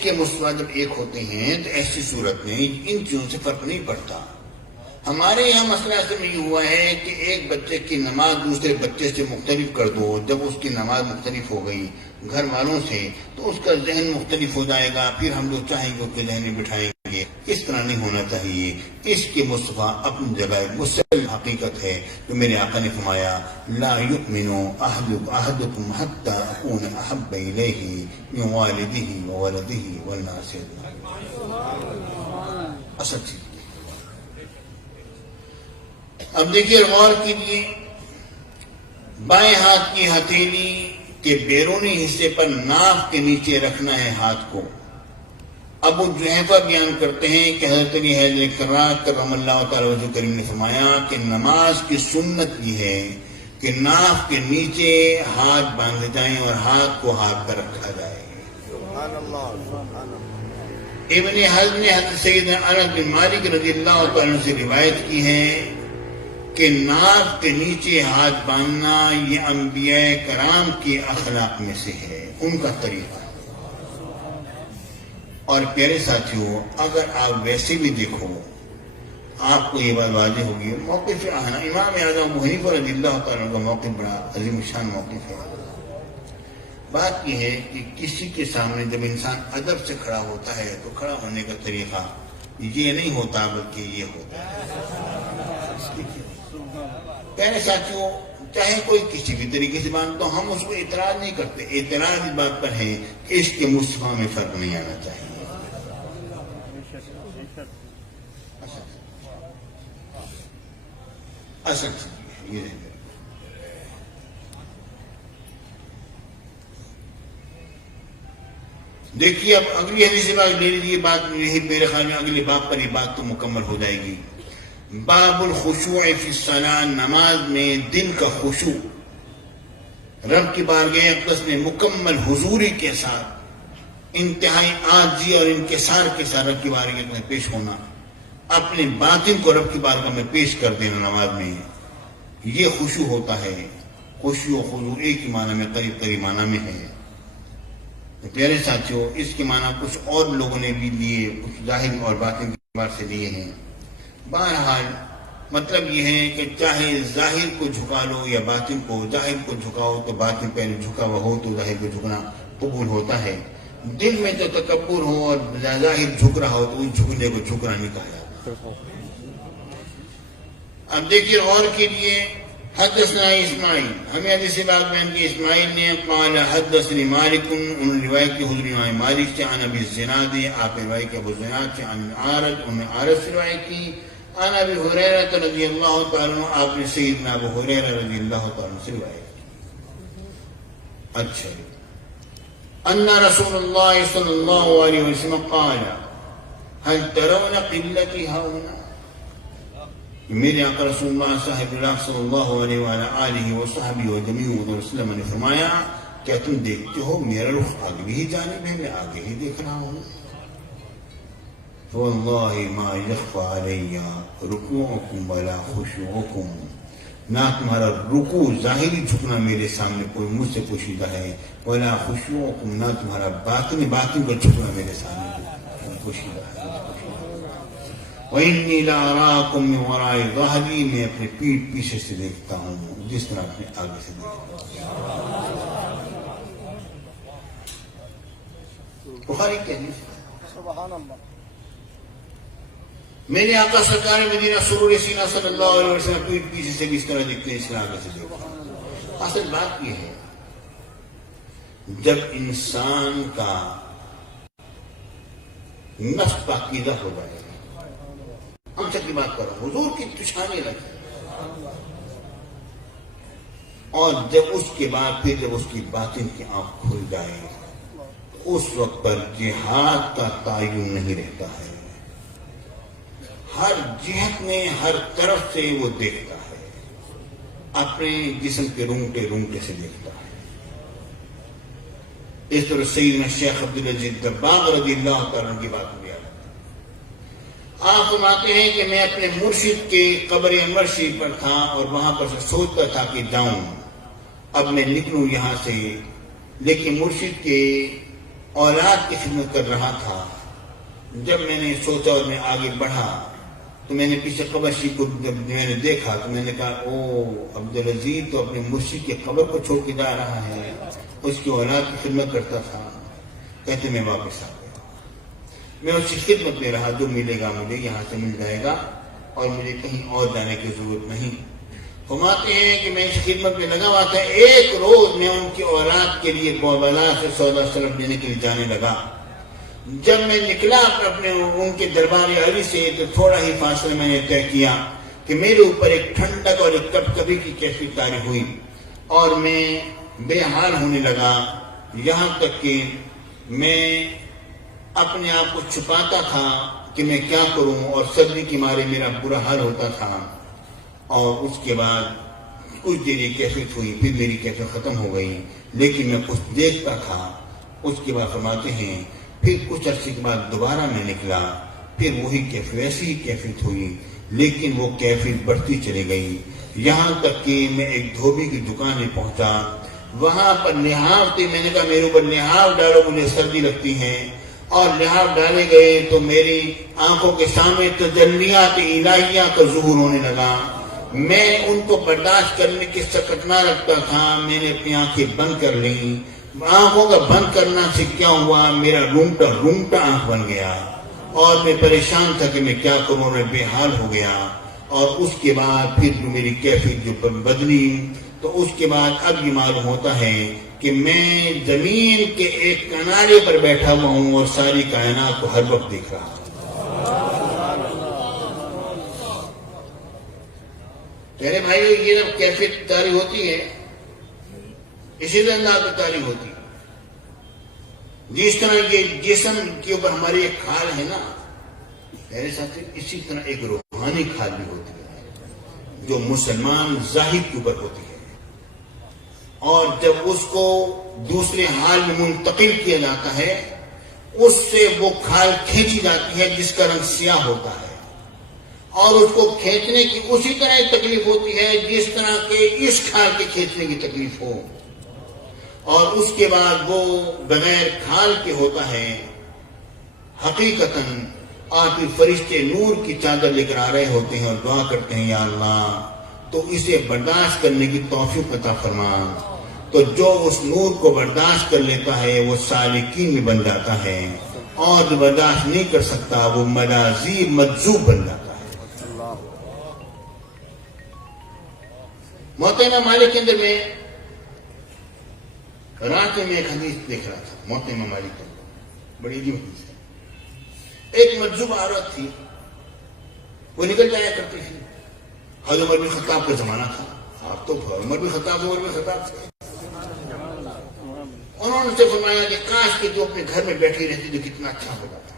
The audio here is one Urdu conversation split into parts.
عشق مصطفیٰ جب ایک ہوتے ہیں تو ایسی صورت میں ان چیزوں سے فرق نہیں پڑتا. ہمارے یہاں مسئلہ اصل میں یہ ہوا ہے کہ ایک بچے کی نماز دوسرے بچے سے مختلف کر دو. جب اس کی نماز مختلف ہو گئی گھر والوں سے تو اس کا ذہن مختلف ہو جائے گا, پھر ہم لوگ چاہیں گے اس کے ذہن میں بٹھائیں گے. اس طرح نہیں ہونا چاہیے. اس کے مصطفیٰ اپنی جگہ مسلم حقیقت ہے جو میرے آقا نے فرمایا لا یؤمن احدکم حتی اکون احب الیہ من والدہ وولدہ والناس اجمعین. اصل چیز. اب دیکھیے غور کیجیے, بائیں ہاتھ کی ہتھیلی کے بیرونی حصے پر ناف کے نیچے رکھنا ہے ہاتھ کو. ابو جحیفہ بیان کرتے ہیں کہ حضرت علی حیدر کرار کرم اللہ تعالی وجہ کریم نے فرمایا کہ نماز کی سنت یہ ہے کہ ناف کے نیچے ہاتھ باندھے جائیں اور ہاتھ کو ہاتھ پر رکھا جائے. سبحان اللہ سبحان اللہ. ابن حزم نے حضرت سیدنا انس بن مالک رضی اللہ تعالی عنہ سے روایت کی ہے کہ ناف کے نیچے ہاتھ باندھنا یہ انبیاء کرام کے اخلاق میں سے ہے, ان کا طریقہ. اور پیارے ساتھیوں, اگر آپ ویسے بھی دیکھو آپ کو یہ بات واضح ہوگی, موقف آنا امام اعظم ابو حنیفہ رضی اللہ تعالیٰ عنہ کا موقف بڑا عظیم شان موقف ہے. بات یہ ہے کہ کسی کے سامنے جب انسان ادب سے کھڑا ہوتا ہے تو کھڑا ہونے کا طریقہ یہ نہیں ہوتا بلکہ یہ ہوتا ہے. پیارے ساتھیوں, چاہے کوئی کسی بھی طریقے سے بات تو ہم اس کو اعتراض نہیں کرتے. اعتراض اس بات پر ہے کہ اس کے مصطفیٰ میں فرق نہیں آنا چاہیے. اصل یہ دیکھیے. اب اگلی حدیث سے بات لے لیجیے. بات یہی میرے خیال میں اگلی باب پر یہ بات تو مکمل ہو جائے گی. باب الخشوع فی الصلاۃ, نماز میں دل کا خشوع, رب کی بارگاہ اقدس میں مکمل حضوری کے ساتھ انتہائی عاجزی اور انکسار کے ساتھ رب کی بارگاہ میں پیش ہونا, اپنے باطن کو رب کی بارگاہ میں پیش کر دینا نماز میں, یہ خشوع ہوتا ہے. خشوع و خضوع ایک ہی معنی میں قریب قریب معنی میں ہے. پیارے ساتھیوں, اس کے معنی کچھ اور لوگوں نے بھی لیے, کچھ ظاہر اور باطن کے اعتبار سے لیے ہیں. بہرحال مطلب یہ ہے کہ چاہے ظاہر کو جھکا لو یا باطن کو, ظاہر کو جھکاؤ تو باطن پہلے جھکا ہوا ہو تو ظاہر کو جھکنا قبول ہوتا ہے. دل میں تو تکبر ہو اور ظاہر جھک رہا ہو تو اس جھکنے کو جھکنا نہیں کہا جاتا. اب دیکھیے غور کیجیے. حدثنا اسماعیل, ہمیں حدیث سے بات بیان کی. اسماعیل نے قال حدثني مالک, انہوں نے روایت کی حضور امام مالک سے, عن ابی الزناد, آپ نے روایت کی ابو الزناد سے, عن عارج, انہوں نے عارج سے روایت کی, عن ابی ہریرہ رضی اللہ تعالیٰ عنہ, آپ نے سیدنا ابو ہریرہ رضی اللہ تعالیٰ عنہ سے روایت کی. اچھا, ان رسول اللہ صلی اللہ علیہ وسلم قال هل ترون قلتی هؤلاء, میرے آقا رسول اللہ صاحب اللہ صلی اللہ علیہ وآلہ وصحبہ وجمیع وسلم نے فرمایا کیا تم دیکھتے ہو میرا رخ آگے ہی جانب ہے, میں آگے ہی دیکھ رہا ہوں. واللہ ما یخفى علی رکوعکم ولا خشوعکم, نہ تمہارا رکوع ظاہری جھکنا میرے سامنے کوئی مجھ سے پوشیدہ ہے, ولا خشوعکم, نہ تمہارا باطن کا جھکنا میرے سامنے پوشیدہ ہے. وَإِنِّي لَأَرَاكُمْ مِنْ وَرَاءِ ظَهْرِي, میں اپنے پیٹھ پیچھے سے دیکھتا ہوں جس طرح اپنے آگے سے دیکھتا ہوں. بخاری کی حدیث. سبحان اللہ. میرے آقا سرکار مدینہ سرور سینہ صلی اللہ علیہ وسلم پیٹھ پیچھے سے کس طرح دیکھتے ہیں اس طرح آگے سے دیکھتا ہوں. اصل بات یہ ہے جب انسان کا نفس پاکیزہ ہو جائے, ہم سب کی بات کر رہا ہوں, حضور کی تشانے لگے, اور جب اس کے بعد پھر جب اس کی باطن کی آنکھ کھل جائے اس وقت پر جہاد کا تعین نہیں رہتا ہے. ہر جہت میں ہر طرف سے وہ دیکھتا ہے, اپنے جسم کے رونگٹے رونگٹے سے دیکھتا ہے. اس طرح سیدنا شیخ عبدالعزیز دباغ رضی اللہ تعالیٰ عنہ کی بات میں آپ فرماتے ہیں کہ میں اپنے مرشد کے قبر انور شریف پر تھا اور وہاں پر سے سوچتا تھا کہ جاؤں, اب میں نکلوں یہاں سے, لیکن مرشد کے اولاد کی خدمت کر رہا تھا، جب میں نے سوچا اور میں آگے بڑھا تو میں نے پیچھے قبر شریف کو جب میں نے دیکھا تو میں نے کہا او عبدالعزیز تو اپنے مرشد کی قبر کو چھوڑ کے جا رہا ہے، اس کی اولاد کی خدمت کرتا تھا۔ کہتے میں واپس آ گیا، میں اس کی خدمت میں رہا، جو ملے گا مجھے یہاں سے مل جائے گا اور مجھے کہیں اور جانے کی ضرورت نہیں۔ فرماتے ہیں کہ میں اس خدمت میں لگا ہوا تھا، ایک روز میں ان کی اولاد کے لیے بازار سے سودا سلف لینے کے لیے جانے لگا۔ جب میں نکلا اپنے ان کے دربار علی سے تو تھوڑا ہی فاصلے میں نے طے کیا کہ میرے اوپر ایک ٹھنڈک اور ایک کبکبی کی کیفیت طاری ہوئی اور میں بے حال ہونے لگا، یہاں تک کہ میں اپنے آپ کو چھپاتا تھا کہ میں کیا کروں، اور سردی کے مارے میرا برا حال ہوتا تھا۔ اور اس کے بعد کچھ دیر یہ کیفیت ہوئی، پھر میری کیفیت ختم ہو گئی، لیکن میں کچھ دیکھتا تھا۔ اس کے بعد فرماتے ہیں پھر کچھ عرصے کے بعد دوبارہ میں نکلا، پھر وہی کیفیت، ویسی ہی کیفیت ہوئی، لیکن وہ کیفیت بڑھتی چلی گئی، یہاں تک کہ میں ایک دھوبی کی دکان میں پہنچا، وہاں پر لحاف تھی، میں نے کہا میرے اوپر لحاف ڈالو، مجھے سردی لگتی ہے، اور لحاف ڈالے گئے تو میری آنکھوں کے سامنے تجلیات الہیہ کا ظہور ہونے لگا۔ میں ان کو برداشت کرنے کی سکت نہ رکھتا تھا، میں نے اپنی آنکھیں بند کر لیں۔ آنکھوں کا بند کرنا سے کیا ہوا، میرا رونگٹا آنکھ بن گیا اور میں پریشان تھا کہ میں کیا کروں، میں بے حال ہو گیا۔ اور اس کے بعد پھر جو میری کیفیت جو بدلی، تو اس کے بعد اب یہ معلوم ہوتا ہے کہ میں زمین کے ایک کنارے پر بیٹھا ہوا ہوں اور ساری کائنات کو ہر وقت دیکھ رہا ہوں۔ میرے بھائیو، یہ جب کیفیت طاری ہوتی ہے اسی طرح انداز میں طاری ہوتی ہے، جس طرح یہ جسم کے اوپر ہماری ایک کھال ہے نا میرے ساتھی، اسی طرح ایک روحانی کھال بھی ہوتی ہے جو مسلمان زاہد کے اوپر ہوتی ہے، اور جب اس کو دوسرے حال میں منتقل کیا جاتا ہے اس سے وہ کھال کھینچی جاتی ہے جس کا رنگ سیاہ ہوتا ہے، اور اس کو کھینچنے کی اسی طرح تکلیف ہوتی ہے جس طرح کے اس کھال کے کھینچنے کی تکلیف ہو، اور اس کے بعد وہ بغیر کھال کے ہوتا ہے حقیقتاً۔ اور پھر فرشتے نور کی چادر لے کر آ رہے ہوتے ہیں اور دعا کرتے ہیں، یا اللہ تو اسے برداشت کرنے کی توفیق عطا فرما۔ تو جو اس نور کو برداشت کر لیتا ہے وہ سالکین میں بن جاتا ہے، اور جو برداشت نہیں کر سکتا وہ ملازی مجذوب بن جاتا ہے۔ موطا مالک کے اندر میں رات میں ایک حدیث دیکھ رہا تھا، موطا مالک کے اندر بڑی عجیب حدیث ہے۔ ایک مجذوب عورت تھی، وہ نکل جایا کرتی تھی، حضرت عمر بن خطاب کا زمانہ تھا، آپ تو عمر بن خطاب تھے، انہوں نے سے فرمایا کہ کاش کہ جو اپنے گھر میں بیٹھی رہتی تو کتنا اچھا ہو جاتا۔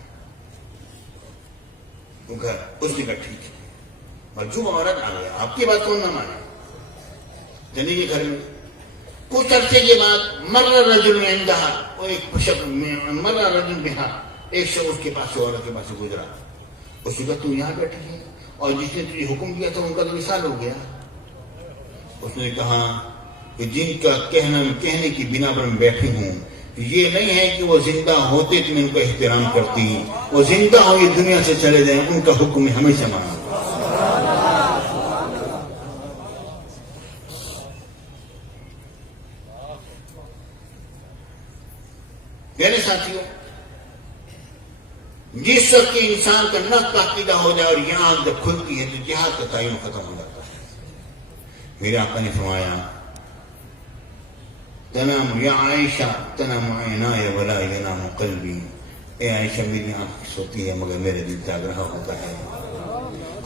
وہ گھر اس نے کہا ٹھیک ہے، مجذوب عورت آ گیا، آپ کی بات کون نہ مانے، جنی کے گھر میں کچھ عرصے کے بعد مر رجل عندها، وہ ایک شخص مر رجل بها، ایک شخص اس کے پاس سے عورت کے پاس سے گزرا، اس نے کہا تو یہاں بیٹھی ہے اور جس نے تجھے حکم دیا تھا ان کا تو وصال ہو گیا۔ اس نے کہا کہ جن کا کہنے کی بنا پر میں بیٹھی ہوں یہ نہیں ہے کہ وہ زندہ ہوتے تو میں ان کا احترام کرتی، وہ زندہ ہو یہ دنیا سے چلے جائیں ان کا حکم میں ہمیشہ مانا۔ میرے ساتھیوں، جس وقت انسان کا نفس عقیدہ ہو جائے اور یہ آنکھ جب کھلتی ہے تو جہاد کا تعین ختم ہو جاتا ہے۔ میرے آقا نے فرمایا تنام یا عائشہ تنام عینایا ولا ینام قلبی، اے عائشہ میری آنکھ سوتی ہے مگر میرے دل جاگ رہا ہوتا ہے۔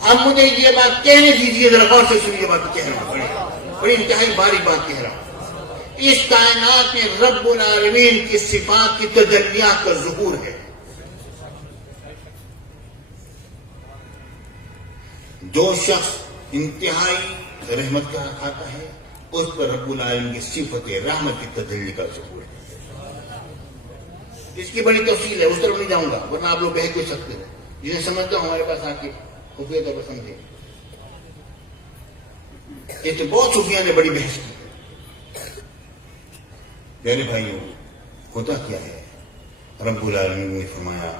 اب مجھے یہ بات کہنے دیجیے، ذرا غور سے سنیے بات کہہ رہا ہوں، بڑی انتہائی باریک بات کہہ رہا ہوں۔ اس کائنات میں رب العالمین کی صفات کی تجلیات کا ظہور ہے۔ جو شخص انتہائی رحمت کا کھاتا ہے اس پر رب العالمین کی صفت رحمت کی تجلی کا ظہور ہے۔ اس کی بڑی تفصیل ہے، اس طرف نہیں جاؤں گا ورنہ آپ لوگ بہت بھی سکتے ہیں، جنہیں سمجھتا ہوں ہمارے پاس آ کے خفیہ طور پر سمجھے۔ اس سے بہت صوفیاء نے بڑی بحث کی۔ پیارے بھائیوں، ہوتا کیا ہے رب العالمین نے فرمایا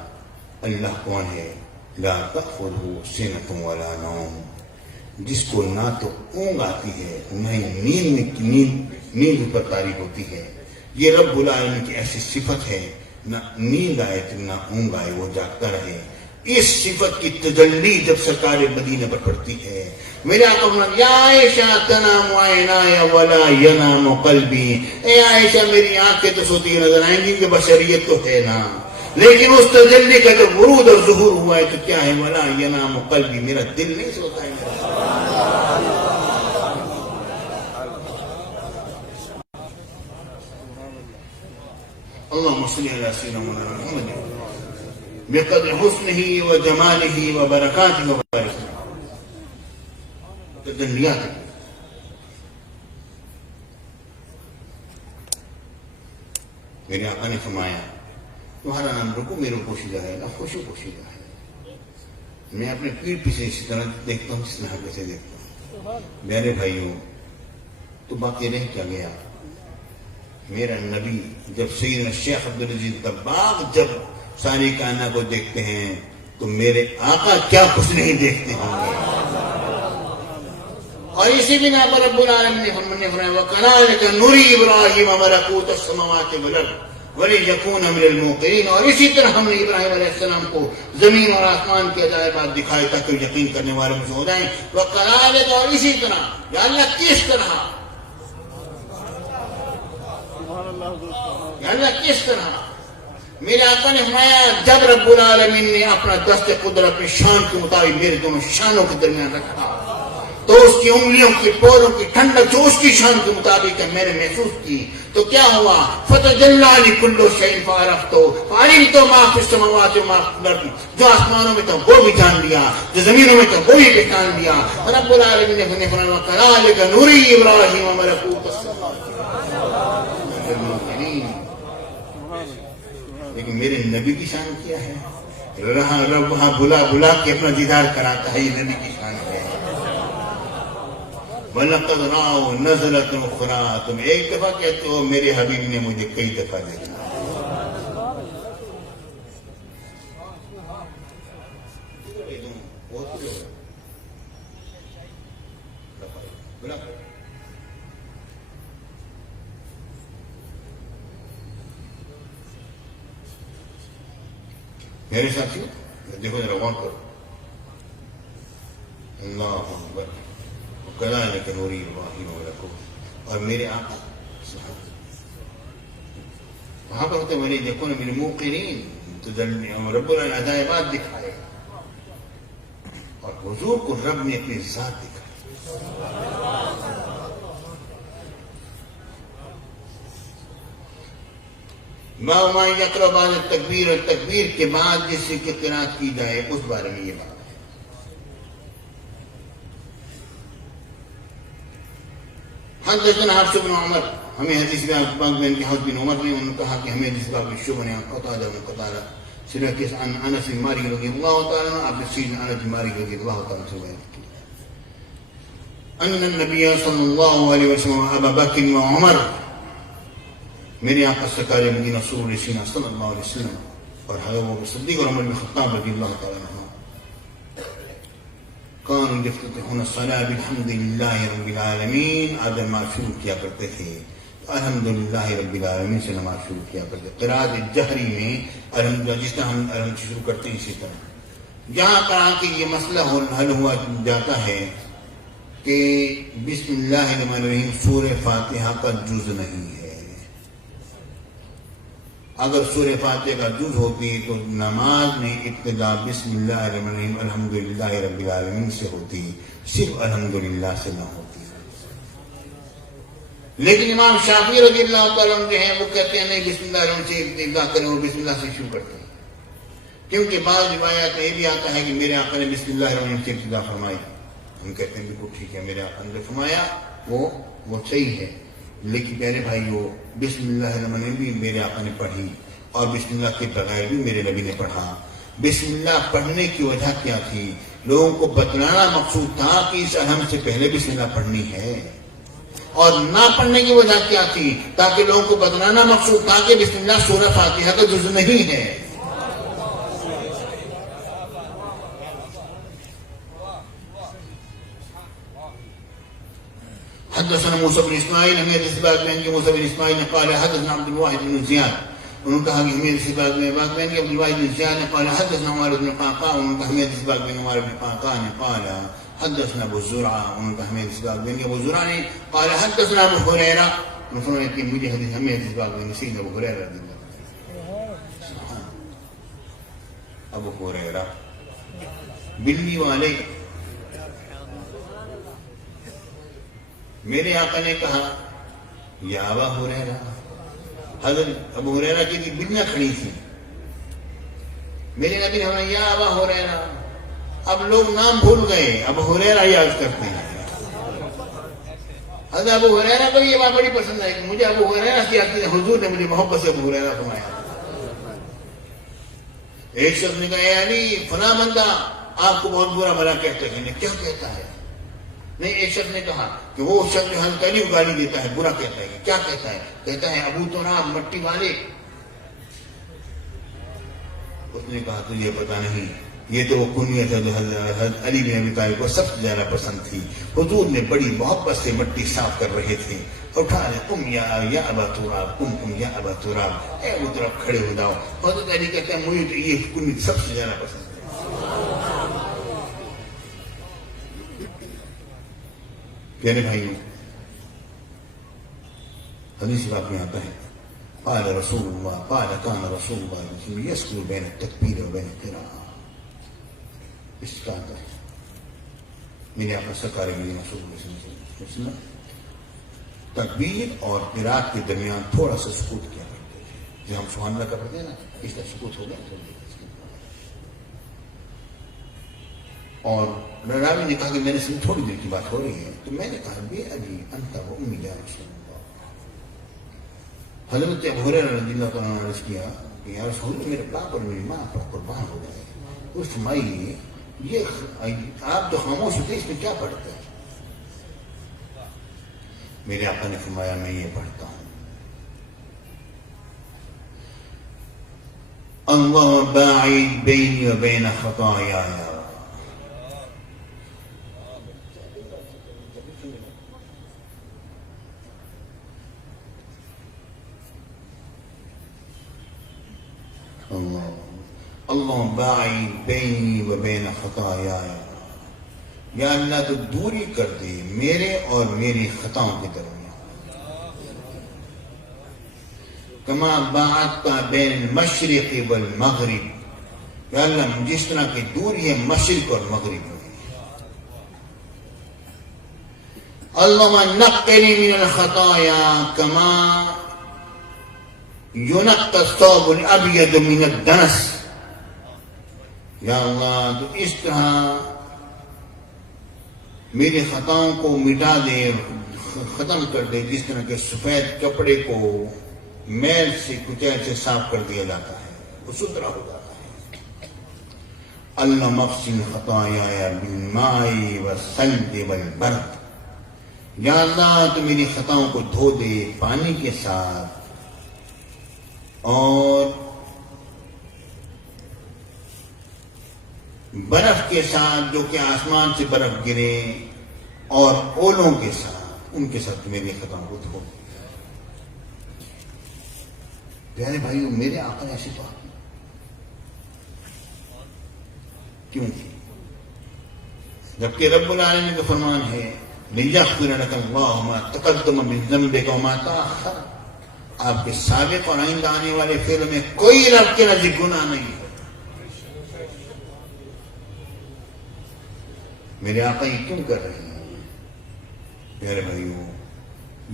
اللہ کون ہے؟ لا تأخذہ سنۃ ولا نوم، جس کو نہ تو اونگ آتی ہے نہ ہی نیند پر طاری ہوتی ہے. یہ رب العالمین کی ایسی صفت ہے، نہ نیند آئے تو نہ اونگ آئے، وہ جاگتا رہے. اس صفت کی تجلی جب سرکار مدینہ پر پڑتی ہے، میرے آقا فرماتے یا عائشہ تنام عینایا ولا ینام قلبی، اے عائشہ میری آنکھیں تو سوتی نظر آئیں گی کہ بشریت تو ہے نا، لیکن اس تجلی کا جب ورود اور ظہور ہوا ہے تو کیا ہے؟ ولا ینام قلبی، میرا دل نہیں سوتا ہے. اللهم صل على سيدنا محمد بقدر حسنه وجماله وبركاته وباركاته وتجلياته. میرے آقا نے فرمایا تمہارا نام رکو میں رکو شیدہ ہے، نہ خوشو پوشیدہ ہے. میں اپنے پیر پیچھے اسی طرح دیکھتا ہوں جس طرح سے دیکھتا ہوں. میرے بھائیوں، تو باقی رہ کیا گیا؟ میرا نبی جب سیدنا شیخ عبدالعزیز دباغ جب ساری کائنات کو دیکھتے ہیں تو میرے آقا کیا کچھ نہیں دیکھتے ہوں گے. اور اسی بنا پر رب العالمین نے فرمایا وَكَذَلِكَ نُرِي إِبْرَاهِيمَ مَلَكُوتَ السَّمَاوَاتِ وَالْأَرْضِ وَلِيَكُونَ مِنَ الْمُوقِنِينَ، اور اسی طرح ہم نے ابراہیم علیہ السلام کو زمین اور آسمان کے عجائبات دکھائے تاکہ وہ یقین کرنے والے میں سے ہو جائیں. وَكَذَلِكَ، اور اسی طرح، یا اللہ کس طرح، یا اللہ کس طرح. میرے آقا نے فرمایا جب رب العالمین نے اپنا دست قدرت اپنی شان کے مطابق میرے دونوں شانوں کے درمیان رکھا تو اس کی انگلیوں کی پوروں کی ٹھنڈک جو اس کی شان کے مطابق ہے میں نے محسوس کی تو کیا ہوا؟ فَتَجَلَّى لِكُلُّ شَيْءٍ فَعَرَفْتُ فَعَلِمْتُ مَا فِي السَّمَاوَاتِ وَمَا فِي الْأَرْضِ، جو آسمانوں میں تھا وہ بھی جان لیا، جو زمینوں میں تھا وہ بھی پہچان لیا. رب العالمین نے فرمایا وَكَذَلِكَ نُرِي إِبْرَاهِيمَ مَلَكُوتَ السَّمَاوَاتِ. لیکن میرے نبی کی شان کیا ہے؟ رب وہاں بلا بلا کے اپنا دیدار کراتا ہے. یہ نبی کی شان کیا ہے؟ وَلَقَدْ رَأَوْا نَزْلَةً أُخْرَىٰ، تم ایک دفعہ کہتے ہو میرے حبیب نے مجھے کئی دفعہ دیکھا. میرے ساتھی دیکھو ذرا غور کرو. اللہ اکبر. وَكَذَلِكَ نُرِي إِبْرَاهِيمَ مَلَكُوتَ، اور میرے آقا وہاں پر ہوتے میرے دیکھو نا میرے موقنین تو رب العالمین عجائبات دکھائے اور حضور کو رب نے اپنی ذات دکھائی. ما یقرأ بعد التکبیر، اور تکبیر کے بعد جس کی قرات کی جائے اس بارے میں یہ بات ہے. حدثنا حفص بن عمر، ہمیں حدیث میں حفص بن عمر نے انہوں نے کہا کہ ہمیں حدیث باب شعبہ قتادہ بن قتادہ سلوکیس عن انس بن مالک رضی اللہ تعالی عنہ، عبد السید بن انس بن مالک رضی اللہ تعالی عنہ سے بیان کی ان النبی صلی اللہ علیہ وسلم ابا بکر و عمر، میرے آقا سرکار مدینہ رسول سینہ صلی اللہ علیہ وسلم اور حضرت صدیق اور عمر بن خطاب رضی اللہ تعالی عنہ کان یفتتحون الصلاۃ بالحمد للہ رب العالمین، آج نماز شروع کیا کرتے تھے الحمدللہ رب العالمین سے نماز شروع کیا کرتے. قراءت جہری میں الحمدللہ جس طرح ہم الحمد شروع کرتے ہیں اسی طرح. جہاں کہا کہ یہ مسئلہ حل ہوا جاتا ہے کہ بسم اللہ الرحمن الرحیم سورہ فاتحہ کا جز نہیں ہے. اگر سورہ فاتحہ کا جز ہوتی تو نماز میں ابتدا بسم اللہ الرحمن الرحیم الحمدللہ رب العالمین سے ہوتی، صرف الحمدللہ سے نہ ہوتی. لیکن امام شافعی رضی اللہ تعالیٰ عنہ جو ہیں وہ کہتے ہیں نہیں بسم اللہ الرحمن سے ابتدا کریں اور بسم اللہ سے شروع کرتے ہیں، کیونکہ بعض روایات میں یہ بھی آتا ہے کہ میرے آقا نے بسم اللہ الرحمن سے ابتدا فرمائی. ہم کہتے ہیں بالکل ٹھیک ہے، میرے آقا نے فرمایا وہ صحیح ہے، لیکن میرے بھائیو بسم اللہ الرحمن الرحیم بھی میرے آقا نے پڑھی اور بسم اللہ کے بغیر بھی میرے نبی نے پڑھا. بسم اللہ پڑھنے کی وجہ کیا تھی؟ لوگوں کو بتلانا مقصود تھا کہ اس الحمد سے پہلے بسم اللہ پڑھنی ہے. اور نہ پڑھنے کی وجہ کیا تھی؟ تاکہ لوگوں کو بتلانا مقصود تھا کہ بسم اللہ سورہ فاتحہ کا جز نہیں ہے. حدثنا موسى بن اسماعيل ہمیں اس بات میں کہ موسى بن اسماعیل نے قال حدثنا عبد الواحد بن زیاد، انہوں نے کہا کہ ہمیں اس بات میں کہ عبد الواحد بن زیاد نے قال حدثنا عمر بن قعقاع، انہوں نے کہا ہمیں اس بات میں عمر بن قعقاع نے قال حدثنا ابو زرعہ، انہوں نے کہا ہمیں اس بات میں ابو زرعہ نے قال حدثنا ابو هريرة، انہوں نے کہا مجھے حدیث ہمیں اس بات میں سیدنا ابو هريرة رضی اللہ عنہ. ابو هريرة بلی والے میرے آقا نے کہا یا ابا ہریرہ، حضرت ابو ہریرہ کی بلیاں کھڑی تھی، میرے نبی نے فرمایا یا ابا ہریرہ. اب لوگ نام بھول گئے، ابو ہریرہ یاد کرتے ہیں. حضرت ابو ہریرہ کو یہ بات بڑی پسند ہے کہ مجھے ابو ہریرہ سے یاد کیا، حضور نے مجھے محبت سے ابو ہریرہ فرمایا. ایک شخص نے کہا یعنی فلاں بندہ آپ کو بہت برا بھلا کہتا ہے. کیا کہتا ہے؟ نہیں، ایک شخص نے کہا کہ وہ شخص جو حضرت علی کو گالی دیتا ہے، برا کہتا ہے. کیا کہتا ہے؟ کہتا ہے ابو تراب، مٹی والے. اس نے کہا تجھے پتا نہیں، یہ تو وہ کنیت ہے جو حضرت علی بن ابی طالب کو سب سے زیادہ پسند تھی. حضور نے بڑی محبت سے مٹی صاف کر رہے تھے، اٹھا لے قم یا ابا تراب، قم یا ابا تراب، اے ابو تراب کھڑے ہو جاؤ. حضرت علی کہتے ہیں مجھے تو یہ کنیت سب سے زیادہ پسند ہے. پیارے بھائیوں، حدیث بات میں آتا ہے قال رسول اللہ قال کان رسول اللہ یسکر بین التکبیر و بین القراءہ. اس کا آتا ہے میرے آقا سرکار مدینہ صلی اللہ علیہ وسلم تکبیر اور قراءت کے درمیان تھوڑا سا سکوت کیا کرتے تھے. جب ہم سبحان اللہ کا پڑھتے ہیں نا، اس کا سکوت ہو گیا. اور راوی نے کہا کہ میں نے سن تھوڑی دیر کی بات ہو رہی ہے، تو میں نے کہا بے ابی انت و امی یا رسول اللہ. حضرت ابو ہریرہ رضی اللہ تعالیٰ عنہ نے عرض کیا کہ یا رسول اللہ میرے باپ اور میری ماں پر قربان ہو گئے. اس فرمائیے یہ آپ تو خاموش ہوتے اس میں کیا پڑھتے ہیں؟ میرے آقا نے فرمایا میں یہ پڑھتا ہوں اللہ باعد بینی و بین خطایایا. اللہ باعد بینی و بین خطایایا، یا اللہ تو دوری کر دے میرے اور میری خطاؤں کے درمیان. کما باعدت بین المشرق والمغرب، یا اللہ جس طرح کی دوری ہے مشرق اور مغرب میں. اللہم نقنی من الخطایا کما ينقى الثوب الابيض من الدنس. یا اللہ تو اس طرح میری خطاؤں کو مٹا دے، ختم کر دے جس طرح کے سفید کپڑے کو میل سے کچیل سے صاف کر دیا جاتا ہے، وہ ستھرا ہو جاتا ہے. اللہم اغسل خطایا بالماء والثلج والبرد. یا اللہ تو میری خطاؤں کو دھو دے پانی کے ساتھ اور برف کے ساتھ جو کہ آسمان سے برف گرے، اور اولوں کے ساتھ، ان کے ساتھ میری خطاؤں کو دھو. پیارے بھائیوں، میرے آقا نے ایسی بات کیوں کی؟ جبکہ رب العالمین کا فرمان ہے لِيَغْفِرَ لَكَ اللَّهُ مَا تَقَدَّمَ مِن ذَنبِكَ وَمَا تَأَخَّرَ. آپ کے سابق اور آئندہ آنے والے فعل میں کوئی رب کے نزدیک گناہ نہیں ہے. میرے آقا یہ کیوں کر رہے ہیں؟ پیارے بھائیوں،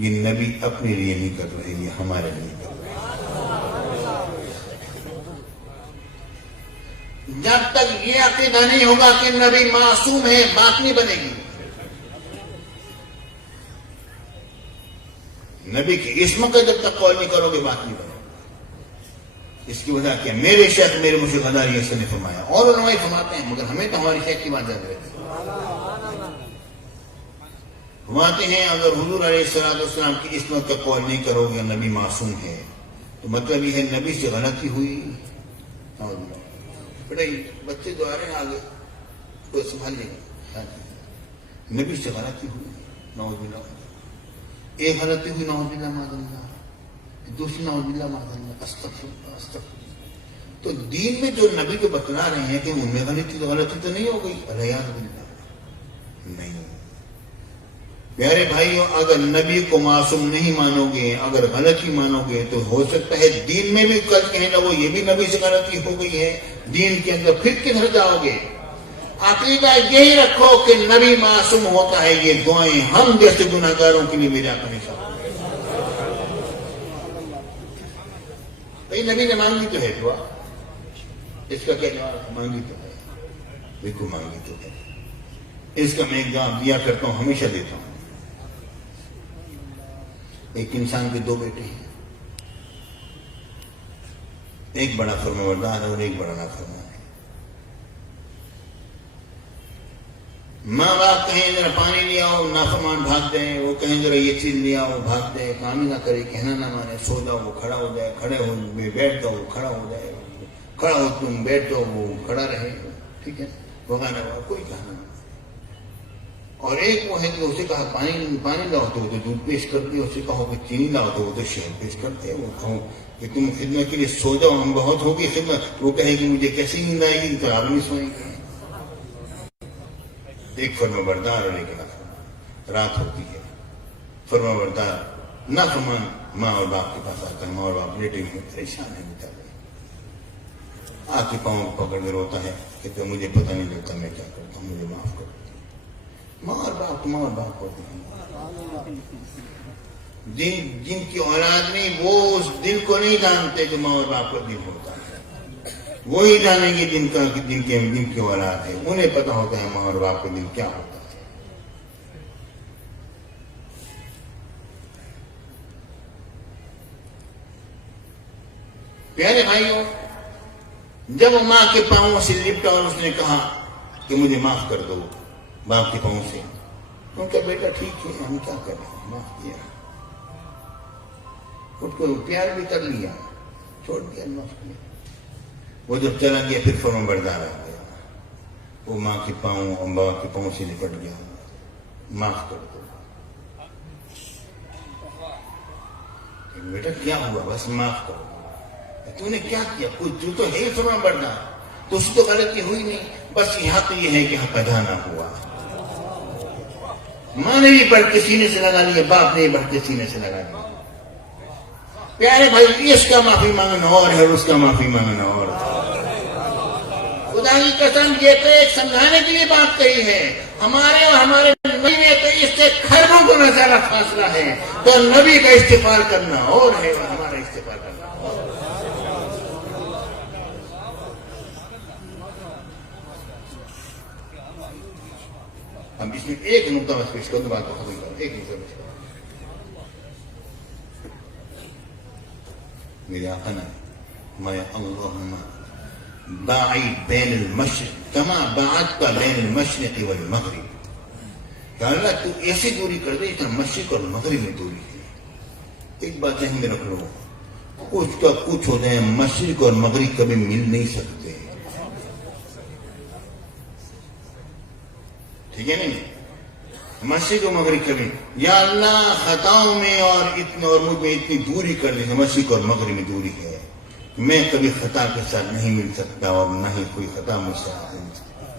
یہ نبی اپنے لیے نہیں کر رہے، یہ ہمارے لیے کر رہے ہیں. جب تک یہ عقیدہ نہیں ہوگا کہ نبی معصوم ہے، بات نہیں بنے گی. نبی کی اسم کا جب تک قول نہیں کرو گے بات نہیں بنے گی. اس کی وجہ کیا؟ میرے شیخ میرے مرشد غزالی ایسے نے فرمایا، اور علماء فرماتے ہیں، مگر ہمیں تو ہماری شیخ کی بات یاد رہتی ہے. فرماتے ہیں اگر حضور علیہ السلام کی عصمت کا قول نہیں کرو گے نبی معصوم ہے تو مطلب یہ ہے نبی سے غلطی ہوئی. بیٹا بچے جو آ رہے ہیں آگے کوئی سنبھالیے گا. نبی سے غلطی ہوئی نعوذ باللہ. ایک غلطی ہوئی نعوذ باللہ معاذ اللہ، دوسری نعوذ باللہ معاذ اللہ. استغفر اللہ استغفر اللہ. تو دین میں جو نبی کو بتلا رہے ہیں کہ ان میں غلطی تو نہیں ہو گئی. الیاذ باللہ نہیں. پیارے بھائیوں اگر نبی کو معصوم نہیں مانو گے، اگر غلطی مانو گے تو ہو سکتا ہے دین میں بھی کل کہیں لگو یہ بھی نبی سے غلطی ہو گئی ہے. دین کے اندر پھر کدھر جاؤ گے؟ عقیدہ یہی رکھو کہ نبی معصوم ہوتا ہے. یہ دعائیں ہم جیسے گناہگاروں کے لیے میرے آقا نے ساتھ بھائی نبی نے مانگی تو ہے دعا، اس کا کیا جواب؟ مانگی تو ہے، بالکل مانگی تو ہے. اس کا میں ایک جواب دیا کرتا ہوں، ہمیشہ دیتا ہوں. ایک انسان کے دو بیٹے ہیں، ایک بڑا فرمانبردار ہے اور ایک بڑا نافرمان ہے. ماں باپ کہیں ذرا پانی لے آؤ، نافرمان بھاگ دیں. وہ کہیں ذرا یہ چیز لے آؤ، بھاگ دے. کام ہی نہ کرے، کہنا نہ مانے. سو جاؤ وہ کھڑا ہو جائے، کھڑے ہو بیٹھ جاؤ وہ کھڑا ہو جائے، کھڑا ہو تم بیٹھ جاؤ وہ کھڑا رہے. ٹھیک ہے، وہ گانا ہوا کوئی کہنا نہ. اور ایک وہ ہے کہ اسے کہا پانی لاؤ تو وہ تو دودھ پیش کرتے، اسے کہو کہ چینی لاؤ تو وہ تو شہد پیش کرتے. وہ کہو کہ تم خدمت کے لیے سو جاؤ، ہم بہت ہوگی خدمت، وہ کہے کہ مجھے کیسی نیند آئے گی تو آپ نہیں سوئیں گے. ایک فرمانبردار اور ایک نافرمان. رات ہوتی ہے، فرمانبردار نافرمان ماں اور باپ کے پاس آتا ہے. ماں اور باپ لیٹے ہوئے پریشان ہے بتا رہے، آ کے پاؤں پکڑ کے روتا ہے کہ مجھے پتہ نہیں لگتا میں کیا کرتا ہوں، مجھے معاف کر. ماں اور باپ ہوتے ہیں جن کی اولاد نہیں، وہ اس دل کو نہیں جانتے جو ماں اور باپ کا دل ہوتا ہے. وہی جانیں گے جن کی اولاد ہے، انہیں پتہ ہوتا ہے ماں اور باپ کا دل کیا ہوتا ہے. پیارے بھائیوں، جب وہ ماں کے پاؤں سے لپٹا اور اس نے کہا کہ مجھے معاف کر دو باپ کے پاؤں سے، ان کا بیٹا ٹھیک ہے ہم کیا کر رہے ہیں، معاف کیا. اس کو پیار بھی کر لیا، چھوڑ دیا، معاف کیا. وہ جب چلا گیا پھر فرمانبردار آ گیا، وہ ماں کے پاؤں اور باپ کے پاؤں سے لپٹ گیا، معاف کر دو. بیٹا کیا ہوا، بس معاف کرو. تو نے کیا کیا؟ تو ہے ہی فرمانبردار، تو اس کو غلطی ہوئی نہیں، بس یہاں تو یہ ہے کہ حق ادا نہ ہوا. ماں نے بھی بڑھ کے سینے سے لگا لیا، باپ نے بھی بڑھ کے سینے سے لگا لیا. پیارے بھائی، اس کا معافی مانگنا اور ہے، اس کا معافی مانگنا اور ہے. خدا کی قسم یہ تو ایک سمجھانے کے لیے بات کہی ہے. ہمارے اور ہمارے نبی میں تو اس سے خربوں گنا زیادہ فاصلہ ہے. تو نبی کا استغفار کرنا اور ہے اور ہمارا استغفار کرنا اور ہے. ہم اس میں ایک نقطہ بس پیش کروں، بات کو ختم کروں. ایک نقطہ پیش کروں. میرے آقا نے میں اللہم باعد بین المشرق کما باعدت بین المشرق والمغرب، کہ اللہ تو ایسی دوری کر دے کہ مشرق اور مغرب میں دوری ہے. ایک بات ذہن میں رکھ لو، کچھ کا کچھ ہوتا ہے، مشرق اور مغرب کبھی مل نہیں سکتے. ٹھیک ہے نہیں؟ مشرق و مغرب کبھی، یا اللہ خطاؤں میں اور مجھ میں اتنی دوری کر دی، مشرق اور مغرب میں دوری ہے، میں کبھی خطا کے ساتھ نہیں مل سکتا اور نہ ہی کوئی خطا مجھ سے مل سکتا.